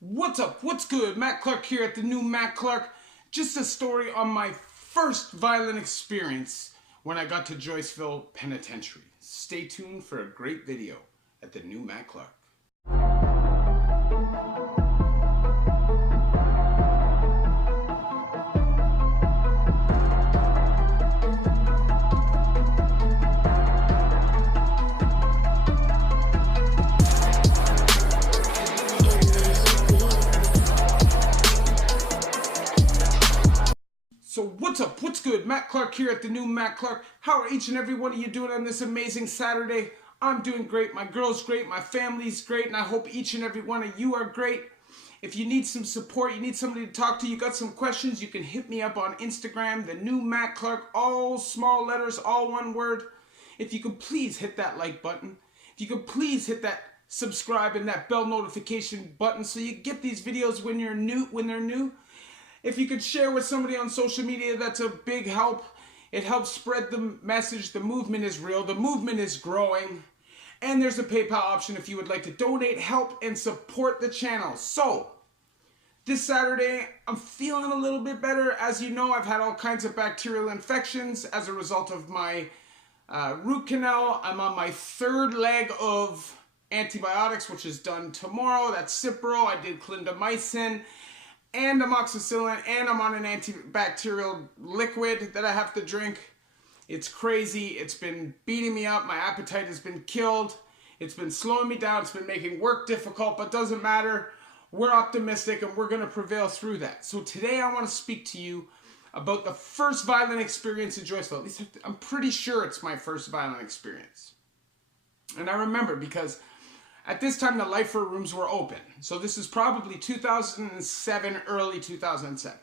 What's up? What's good? Matt Clark here at the new Matt Clark. Just a story on my first violent experience when I got to Joyceville Penitentiary. Stay tuned for a great video at the new Matt Clark. So what's up? What's good? Matt Clark here at the new Matt Clark. How are each and every one of you doing on this amazing Saturday? I'm doing great. My girl's great. My family's great. And I hope each and every one of you are great. If you need some support, you need somebody to talk to, you got some questions, you can hit me up on Instagram, the new Matt Clark, all small letters, all one word. If you could please hit that like button. If you could please hit that subscribe and that bell notification button so you get these videos when they're new. If you could share with somebody on social media, that's a big help. It helps spread the message. The movement is real. The movement is growing. And there's a PayPal option if you would like to donate, help, and support the channel. So, this Saturday, I'm feeling a little bit better. As you know, I've had all kinds of bacterial infections as a result of my root canal. I'm on my third leg of antibiotics, which is done tomorrow. That's Cipro. I did clindamycin and amoxicillin, and I'm on an antibacterial liquid that I have to drink. It's crazy. It's been beating me up. My appetite has been killed. It's been slowing me down. It's been making work difficult, but doesn't matter. We're optimistic and we're going to prevail through that. So today I want to speak to you about the first violent experience in Joyceville. At least I'm pretty sure it's my first violent experience. And I remember because at this time, the Lifer rooms were open. So this is probably 2007, early 2007.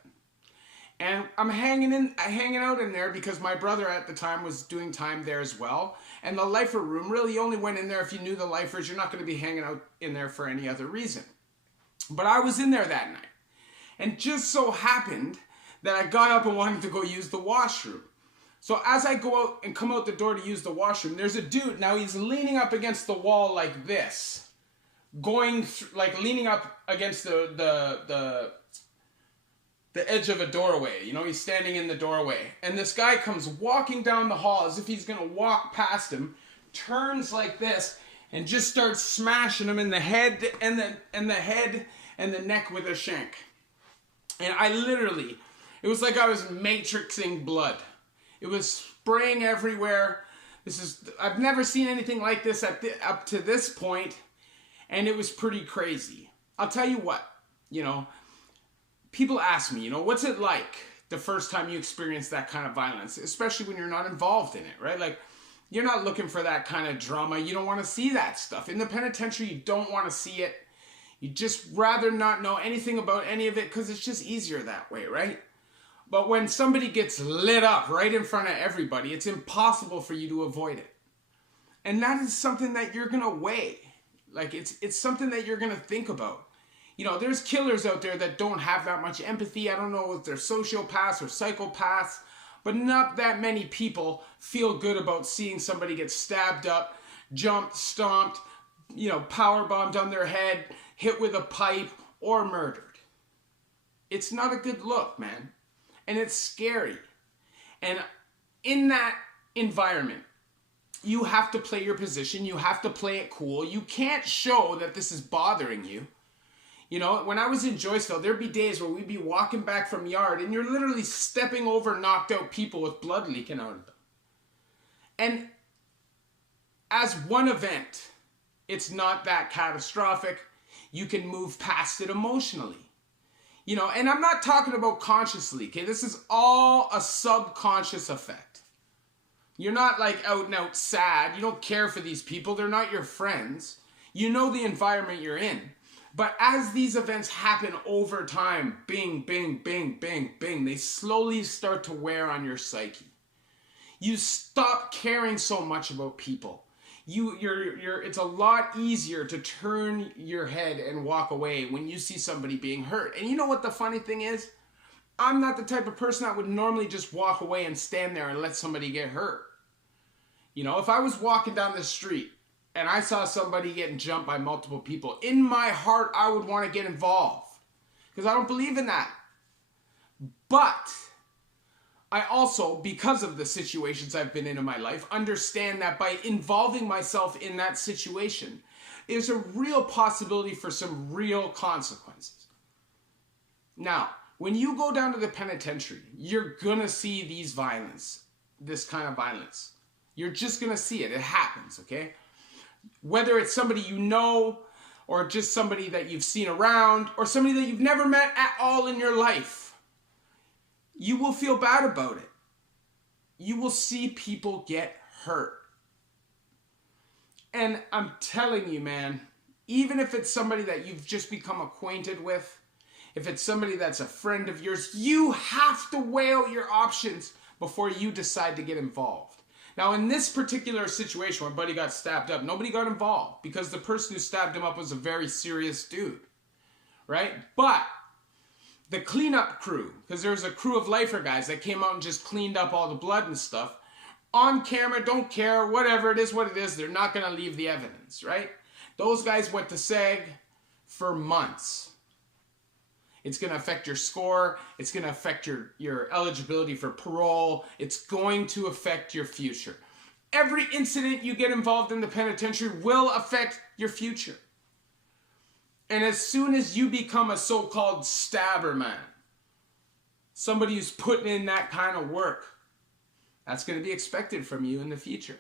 And I'm hanging out in there because my brother at the time was doing time there as well. And the Lifer room really only went in there if you knew the Lifers. You're not going to be hanging out in there for any other reason. But I was in there that night. And just so happened that I got up and wanted to go use the washroom. So as I go out and come out the door to use the washroom, there's a dude. Now he's leaning up against the wall like this, leaning up against the edge of a doorway. You know, he's standing in the doorway, and this guy comes walking down the hall as if he's gonna walk past him, turns like this, and just starts smashing him in the head and the neck with a shank. And I literally, it was like I was matrixing blood. It was spraying everywhere. I've never seen anything like this up to this point, and it was pretty crazy. I'll tell you what, people ask me, what's it like the first time you experience that kind of violence, especially when you're not involved in it, right? Like, you're not looking for that kind of drama. You don't want to see that stuff. In the penitentiary, you don't want to see it. You just rather not know anything about any of it because it's just easier that way, right? But when somebody gets lit up right in front of everybody, it's impossible for you to avoid it. And that is something that you're going to weigh. Like, it's something that you're going to think about. There's killers out there that don't have that much empathy. I don't know if they're sociopaths or psychopaths, but not that many people feel good about seeing somebody get stabbed up, jumped, stomped, power bombed on their head, hit with a pipe, or murdered. It's not a good look, man. And it's scary. And in that environment, you have to play your position. You have to play it cool. You can't show that this is bothering you. When I was in Joyceville, there'd be days where we'd be walking back from yard and you're literally stepping over knocked out people with blood leaking out of them. And as one event, it's not that catastrophic. You can move past it emotionally. And I'm not talking about consciously, okay? This is all a subconscious effect. You're not like out and out sad. You don't care for these people. They're not your friends. You know the environment you're in. But as these events happen over time, bing, bing, bing, bing, bing, they slowly start to wear on your psyche. You stop caring so much about people. It's a lot easier to turn your head and walk away when you see somebody being hurt. And you know what the funny thing is? I'm not the type of person that would normally just walk away and stand there and let somebody get hurt. If I was walking down the street and I saw somebody getting jumped by multiple people, in my heart, I would want to get involved. Because I don't believe in that. But I also, because of the situations I've been in my life, understand that by involving myself in that situation, there's a real possibility for some real consequences. Now, when you go down to the penitentiary, you're going to see this kind of violence. You're just going to see it. It happens, okay? Whether it's somebody you know, or just somebody that you've seen around, or somebody that you've never met at all in your life, you will feel bad about it. You will see people get hurt. And I'm telling you, man, even if it's somebody that you've just become acquainted with, if it's somebody that's a friend of yours, you have to weigh out your options before you decide to get involved. Now, in this particular situation where Buddy got stabbed up, nobody got involved because the person who stabbed him up was a very serious dude, right? But the cleanup crew, because there was a crew of lifer guys that came out and just cleaned up all the blood and stuff, on camera, don't care, whatever it is, what it is, they're not going to leave the evidence, right? Those guys went to SAG for months. It's going to affect your score. It's going to affect your eligibility for parole. It's going to affect your future. Every incident you get involved in the penitentiary will affect your future. And as soon as you become a so-called stabber man, somebody who's putting in that kind of work, that's going to be expected from you in the future.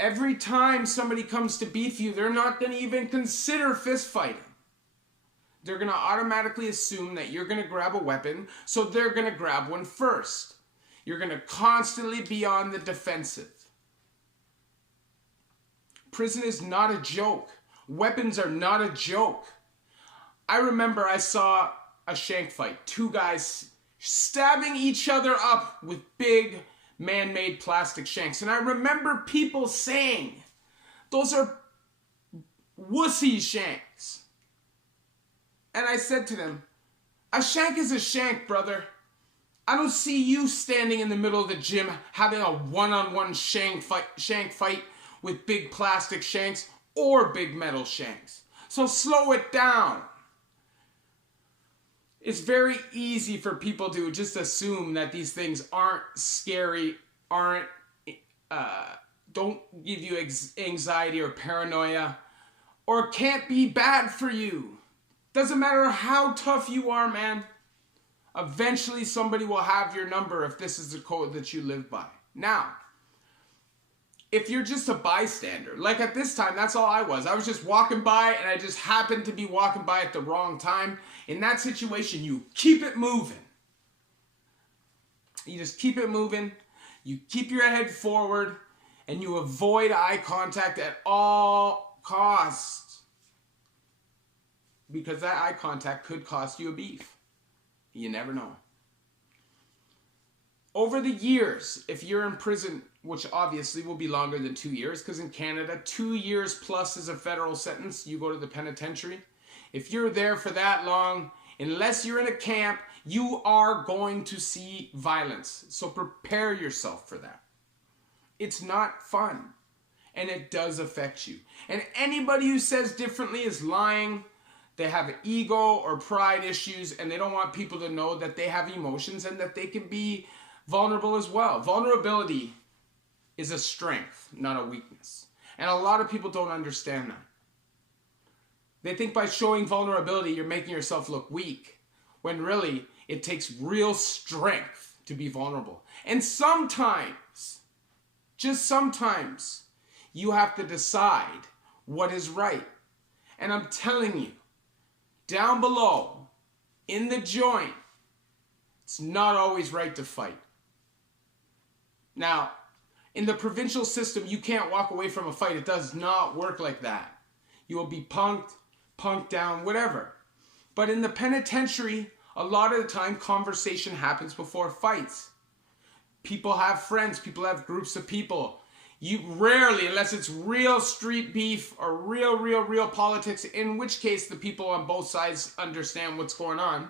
Every time somebody comes to beef you, they're not going to even consider fist fighting. They're going to automatically assume that you're going to grab a weapon, so they're going to grab one first. You're going to constantly be on the defensive. Prison is not a joke. Weapons are not a joke. I remember I saw a shank fight. Two guys stabbing each other up with big man-made plastic shanks. And I remember people saying, those are wussy shanks. And I said to them, a shank is a shank, brother. I don't see you standing in the middle of the gym having a one-on-one shank fight with big plastic shanks or big metal shanks. So slow it down. It's very easy for people to just assume that these things aren't scary, don't give you anxiety or paranoia, or can't be bad for you. Doesn't matter how tough you are, man. Eventually somebody will have your number if this is the code that you live by. Now, if you're just a bystander, like at this time, that's all I was. I was just walking by and I just happened to be walking by at the wrong time. In that situation, you keep it moving. You just keep it moving. You keep your head forward and you avoid eye contact at all costs. Because that eye contact could cost you a beef. You never know. Over the years, if you're in prison, which obviously will be longer than 2 years, because in Canada, 2 years plus is a federal sentence, you go to the penitentiary. If you're there for that long, unless you're in a camp, you are going to see violence. So prepare yourself for that. It's not fun, and it does affect you. And anybody who says differently is lying. They have ego or pride issues, and they don't want people to know that they have emotions and that they can be vulnerable as well. Vulnerability is a strength, not a weakness. And a lot of people don't understand that. They think by showing vulnerability, you're making yourself look weak, when really it takes real strength to be vulnerable. And sometimes, just sometimes, you have to decide what is right. And I'm telling you, down below, in the joint, it's not always right to fight. Now, in the provincial system, you can't walk away from a fight. It does not work like that. You will be punked down, whatever. But in the penitentiary, a lot of the time, conversation happens before fights. People have friends. People have groups of people. You rarely, unless it's real street beef or real politics, in which case the people on both sides understand what's going on,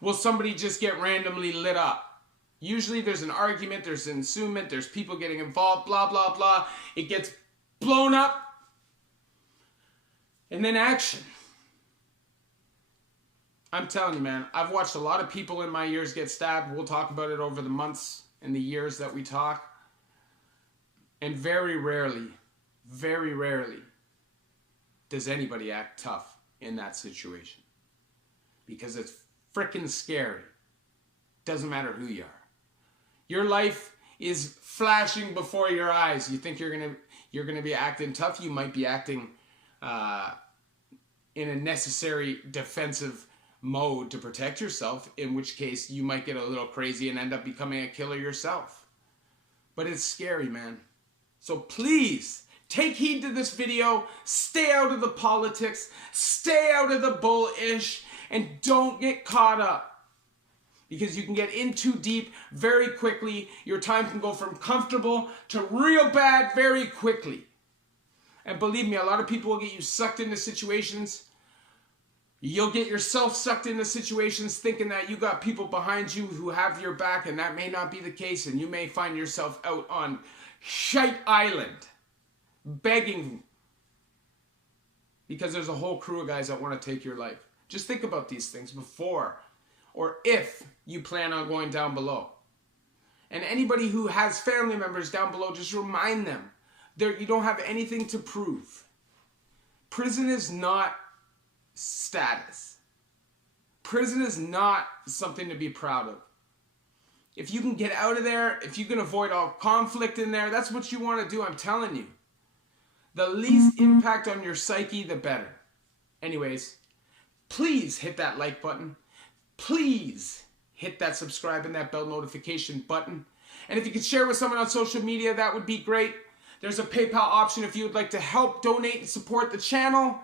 will somebody just get randomly lit up. Usually there's an argument, there's an ensuement, there's people getting involved, blah, blah, blah. It gets blown up, and then action. I'm telling you, man, I've watched a lot of people in my years get stabbed. We'll talk about it over the months and the years that we talk. And very rarely does anybody act tough in that situation. Because it's freaking scary. Doesn't matter who you are. Your life is flashing before your eyes. You think you're gonna be acting tough. You might be acting in a necessary defensive mode to protect yourself, in which case you might get a little crazy and end up becoming a killer yourself. But it's scary, man. So please take heed to this video, stay out of the politics, stay out of the bullish, and don't get caught up. Because you can get in too deep very quickly. Your time can go from comfortable to real bad very quickly. And believe me, a lot of people will get you sucked into situations. You'll get yourself sucked into situations thinking that you got people behind you who have your back, and that may not be the case, and you may find yourself out on Shite Island begging because there's a whole crew of guys that want to take your life. Just think about these things before or if you plan on going down below. And anybody who has family members down below, just remind them you don't have anything to prove. Prison is not status. Prison is not something to be proud of. If you can get out of there, if you can avoid all conflict in there, that's what you want to do, I'm telling you. The least impact on your psyche, the better. Anyways, please hit that like button. Please hit that subscribe and that bell notification button. And if you could share with someone on social media, that would be great. There's a PayPal option if you would like to help donate and support the channel.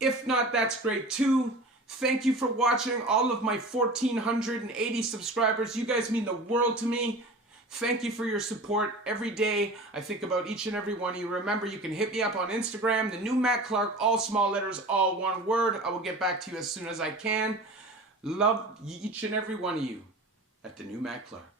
If not, that's great too. Thank you for watching, all of my 1,480 subscribers. You guys mean the world to me. Thank you for your support. Every day, I think about each and every one of you. Remember, you can hit me up on Instagram, the new Matt Clark, all small letters, all one word. I will get back to you as soon as I can. Love each and every one of you at the new Matt Clark.